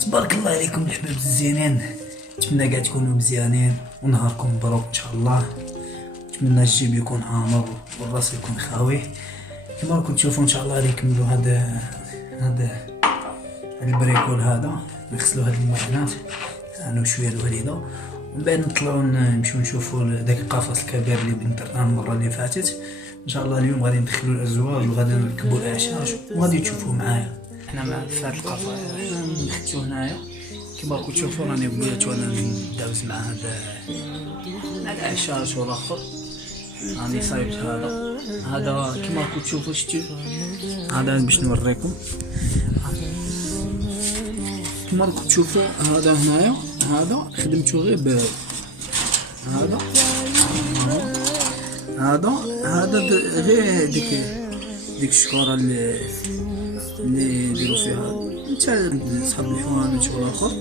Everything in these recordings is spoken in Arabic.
تبارك الله عليكم الحباب الزينين. نتمنى كاع تكونوا مزيانين ونهاركم مبروك ان شاء الله. نتمنى الجيب يكون عامر والراس يكون خاوي. كما راكم تشوفوا ان شاء الله غادي نكملوا هذا البريكول هذا، نغسلوا هاد الماكينات انا وشويه الوليده، ومن بعد نطلعوا نمشيو نشوفوا داك القفص الكبير اللي درناه المره اللي فاتت. ان شاء الله اليوم غادي ندخلوا الازواج وغادي نركبوا الاعشاش وغادي تشوفوا معايا. حنا مع فهاد القفص نحطو هنايا كما راكم تشوفوا، راني بغيت وانا نداوز مع مع الاعشاش والاخر. راني صايبت هذا كما راكم تشوفوا. شتي هذا باش نوريكم كما راكم تشوفوا. هذا هنايا هذا خدمته غير هذا غير ديك الشكاره اللي يديروا فيها نتا صحاب الحوانت والاخر.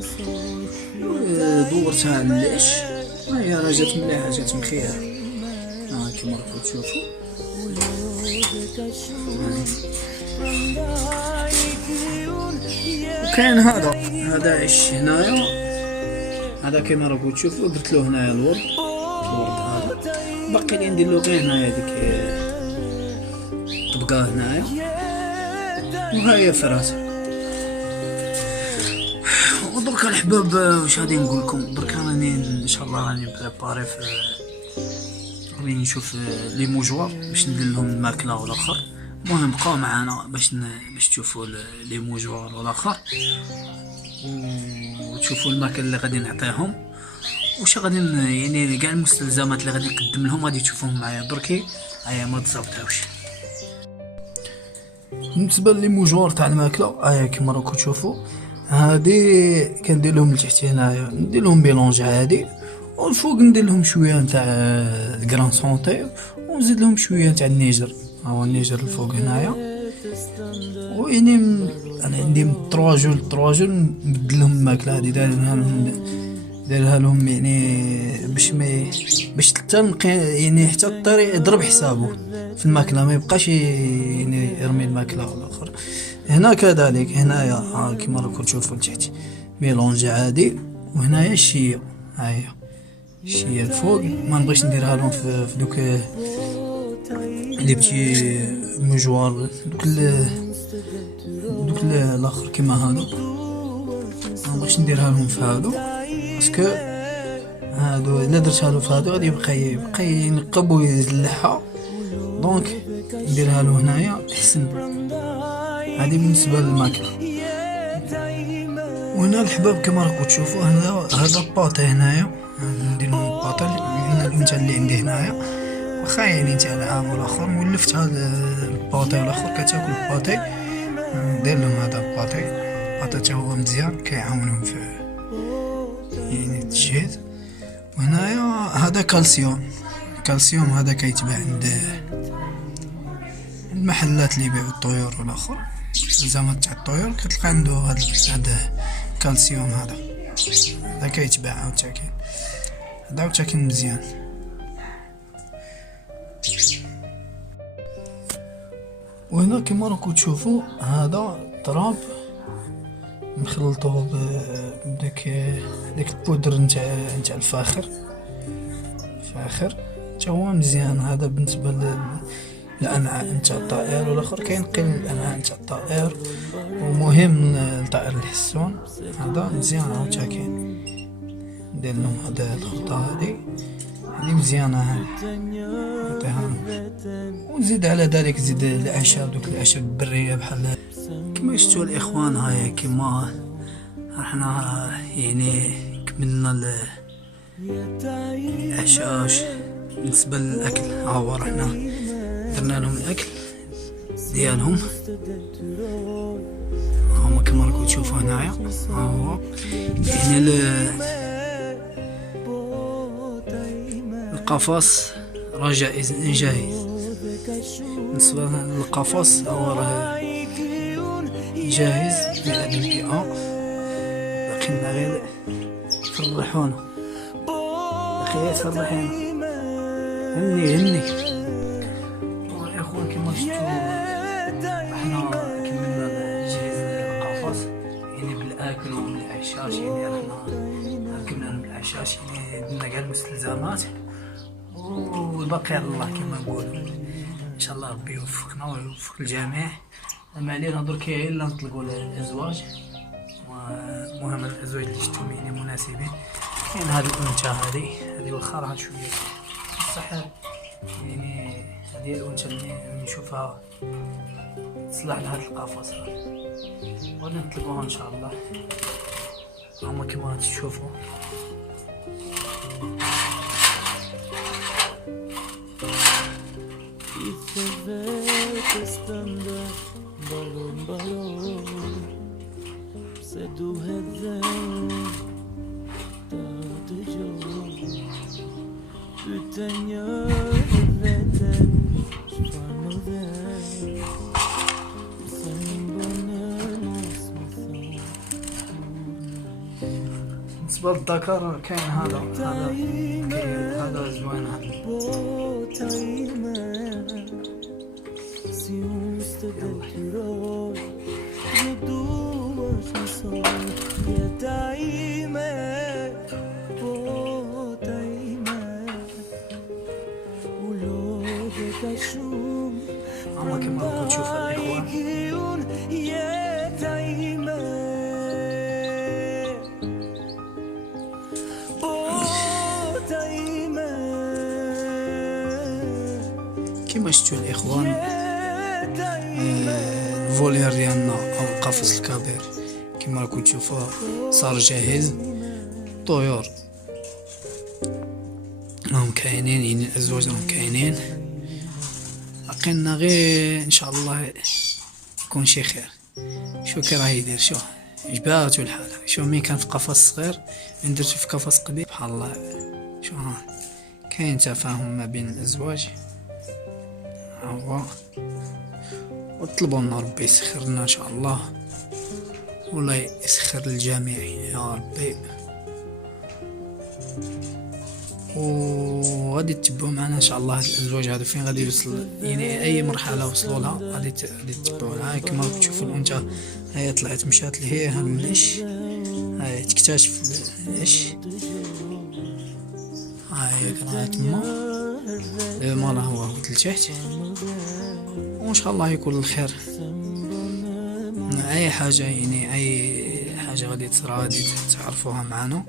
دورتها للعش وهي راه جات مليحه، جات مخيره كما راكم تشوفوا. وكاين هذا عش هنايا، هذا كما راكم تشوفوا درت له هنايا الورد هذا، باقي لي ندير له غير هنايا ديك طبقه هنايا، وهاهي فرات. ودرك الحباب واش غادي نقول لكم، درك راني ان شاء الله راني بريباري راني نشوف لي موجوار باش ندير لهم الماكله والاخر. المهم بقاو معنا باش تشوفوا لي موجوار والاخر وتشوفوا الماكله اللي غادي نعطيهم واش غادي يعني كاع المستلزمات اللي غادي نقدم لهم غادي تشوفوهم معايا دركي. هيا ما تزبطوش. بالنسبه لي موجوار تاع الماكله هيا كما راكم تشوفوا، هادي كندير لهم لتحت هنايا ندير لهم ميلونج عادي، والفوق ندير لهم شويه نتاع الكران سونتي ونزيد لهم شويه نتاع النيجر. هو النيجر الفوق هنايا، ويعني انا عندي من 3 جول نبدل لهم الماكله هادي دايرها لهم يعني باش حتى يعني حتى الطريق يضرب حسابه في الماكله، ما يبقاش يعني يرمي الماكله والاخر. هنا كذلك هنايا كما راكم تشوفوا لتحت ميلونج عادي، وهنايا الشيه هاهي الشيه الفوق. ما نبغيش نديرها لهم في دوك لي بتي موجوار دوك الاخر كيما هادو، ما نبغيش نديرها لهم في هادو باسكو هادو الا درتها له في هادو غادي يبقى ينقب ويزلحها، دونك نديرها له هنايا احسن. هذه بالنسبه للماكله. وهنا الحباب كما راكم تشوفوا هذا الباطي هنايا ندير لهم الباطي نتاع اللي عندي هنايا، واخا يعني تاع العام والاخر ولفت هذا الباطي والاخر كتاكل الباطي ندير لهم هذا الباطي حتى هو مزيان كيعاونهم في يعني التجهيز. وهنايا هذا كالسيوم هذا كيتباع عند المحلات اللي يبيعوا الطيور والاخر، الزامات تاع الطيور كتلقى عنده هذا كالسيوم هذا كيتباع عاوتاني مزيان. وهنا كما راكم تشوفوا هذا تراب نخلطوه بداك البودر نتاع الفاخر حتى هو مزيان. هذا بالنسبه الامعاء نتاع الطائر والاخر كينقي الامعاء نتاع الطائر، ومهم لطائر الحسون. هذا مزيان عاوتاني ندير لهم هذا الخلطه هذه مزيانه نعطيها، ونزيد على ذلك زيد الاعشاب دوك الاعشاب البريه بحال كما شفتوا الاخوان. هاي كما احنا يعني كملنا الاعشاش. بالنسبه للاكل هو رحنا درنا لهم الاكل ديالهم، هما كما راكم تشوفوا هنايا هو يعني القفص راه جاهز. بالنسبه للقفص هو راه جاهز 100%. باقي لنا غير فرحونا اخي تفرحينا هني اخوان. كما شفتوا احنا كملنا تجهيز القفص يعني يعني بالاكل وبالعشاش، يعني رحنا ركبنا بالعشاش، يعني درنا كاع المستلزمات، والباقي على الله كما نقولوا. ان شاء الله ربي يوفقنا ويوفق الجميع. ما علينا درك الا نطلقوا الازواج، ومهم الازواج اللي شفتهم يعني مناسبين. يعني هذه الانثى هذه واخا راها شويه بصح يعني هذه الانثى اللي نشوفها تصلح لهذا القفص، غادي نطلقوها ان شاء الله. هما كما تشوفوا بالنسبة للذكر كاين هذا زوين هما كما راكم تشوفوا الاخوان. كما شفتوا الاخوان الفولير ديالنا او القفص الكبير كما راكم تشوفوا صار جاهز. الطيور راهم كاينين، يعني الازواج راهم كاينين، بقينا غير ان شاء الله يكون شي خير. شو كي راه يدير، شو جباتو الحال، شو مين كان في قفص صغير من درتو في قفص كبير بحال الله. شو كاين تفاهم ما بين الازواج، هو وطلبوا لنا ربي يسخر لنا ان شاء الله، ولا يسخر للجميع يا ربي. وغادي تتبعوا معنا ان شاء الله هاد الازواج هادو فين غادي يوصل، يعني اي مرحله وصلوا لها غادي تتبعوها. كما راكم تشوفوا الانثى هي طلعت مشات لهيها العش، هاي تكتشف العش، هاي كانت تما مالا هو لتحت. وان شاء الله يكون الخير. اي حاجه يعني اي حاجه غادي تصرى غادي تعرفوها معنا.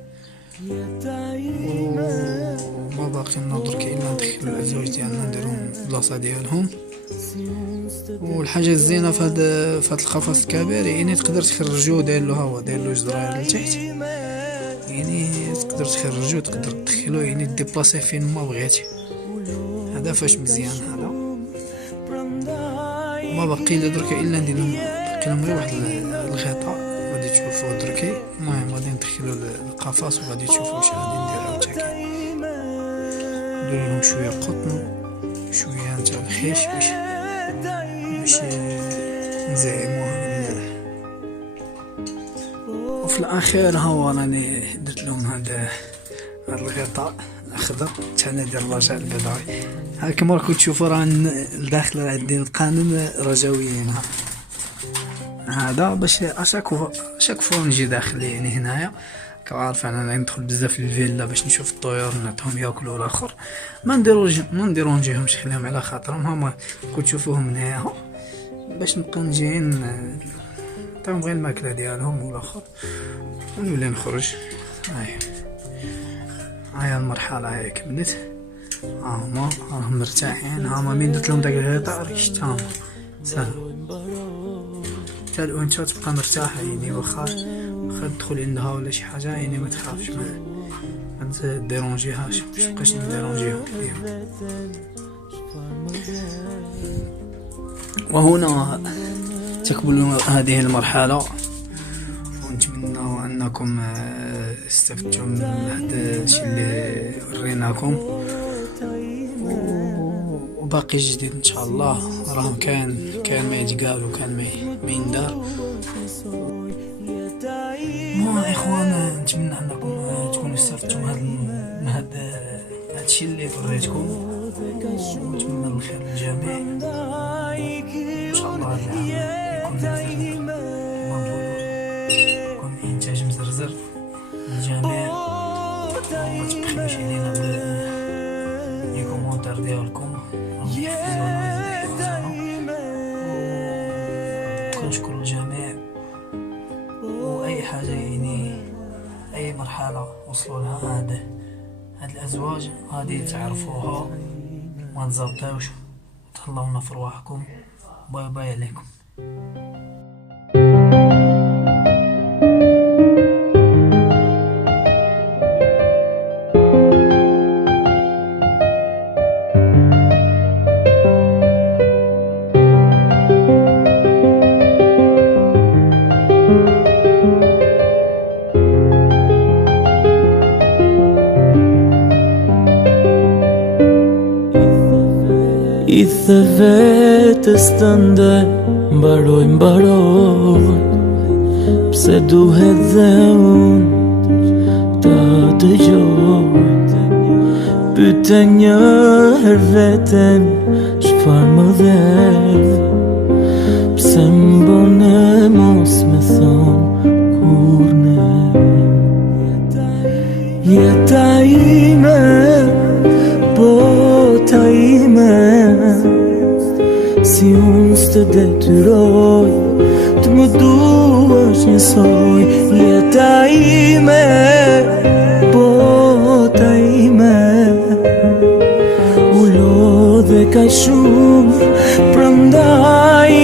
وما باقي لنا درك الا ندخلوا الازواج ديالنا نديروهم البلاصه ديالهم. والحاجه الزينه في هذا القفص الكبير يعني تقدر تخرجو، داير له جدران لتحت، يعني تقدر تخرجو تقدر تدخلو، يعني ديبلاسي فين ما بغيتي. هذا فاش مزيان هذا. وما باقي لا درك الا ندير لهم غير واحد الغطاء غادي تشوفوا دركي. المهم غادي ندخلو القفص وغادي تشوفوا واش غادي ندير عاوتاني. ندير لهم شويه قطن شويه تاع الخيش باش نزعموها. وفي الاخير ها هو راني درت لهم هذا الغطاء الاخضر تاع نادي الرجاء البيضاوي. ها كما راكم تشوفوا راه الداخل عندي القانون رجويين. هذا باش اشاك فوا نجي داخل يعني هنايا كعارف انا ندخل بزاف للفيلا باش نشوف الطيور نعطيهم ياكلوا الاخر. ما نديرونجيهمش خليهم على خاطرهم. هما كنت تشوفوهم هنايا باش نبقى نجيين نعطيهم غير الماكله ديالهم والاخر ونولي نخرج. هاي المرحله هاي كملت. هما راهم مرتاحين. هما من درت لهم داك الغطاء ريشتهم سهل حتى الانثى تبقى مرتاحه، يعني واخا تدخل عندها ولا شي حاجه يعني ما تخافش، ما تديرونجيهاش باش مابقاش نديرونجيهم. وهنا تكمل هذه المرحله، ونتمنى انكم استفدتم من هذا الشيء اللي وريناكم. وباقي جديد ان شاء الله، راهم كان ما يتقال وكان ما يندار. اخوان نتمنى انكم تكونوا استفدتم من هذا الشيء اللي وريتكم، ونتمنى الخير للجميع ان شاء الله. هذا العام يكون شكر للجميع، وما تبخلوش علينا بلي كومونتير ديالكم، وكنشكر الجميع. وأي حاجة يعني أي مرحلة وصلوا لها هاد الأزواج غادي تعرفوها، ما تزبطوش، تهلاونا في رواحكم. باي باي عليكم. I the vetës të ndër mbaroj pse duhet dhe unë të dëgjoj. Pyte njëherë veten çfarë më dhe, pse m'bone mos me thonë kur ne. Jeta ime, bota ime, si unë s'të detyroj të më duash njësoj. Jeta ime, bota ime, u lodhe ka shumë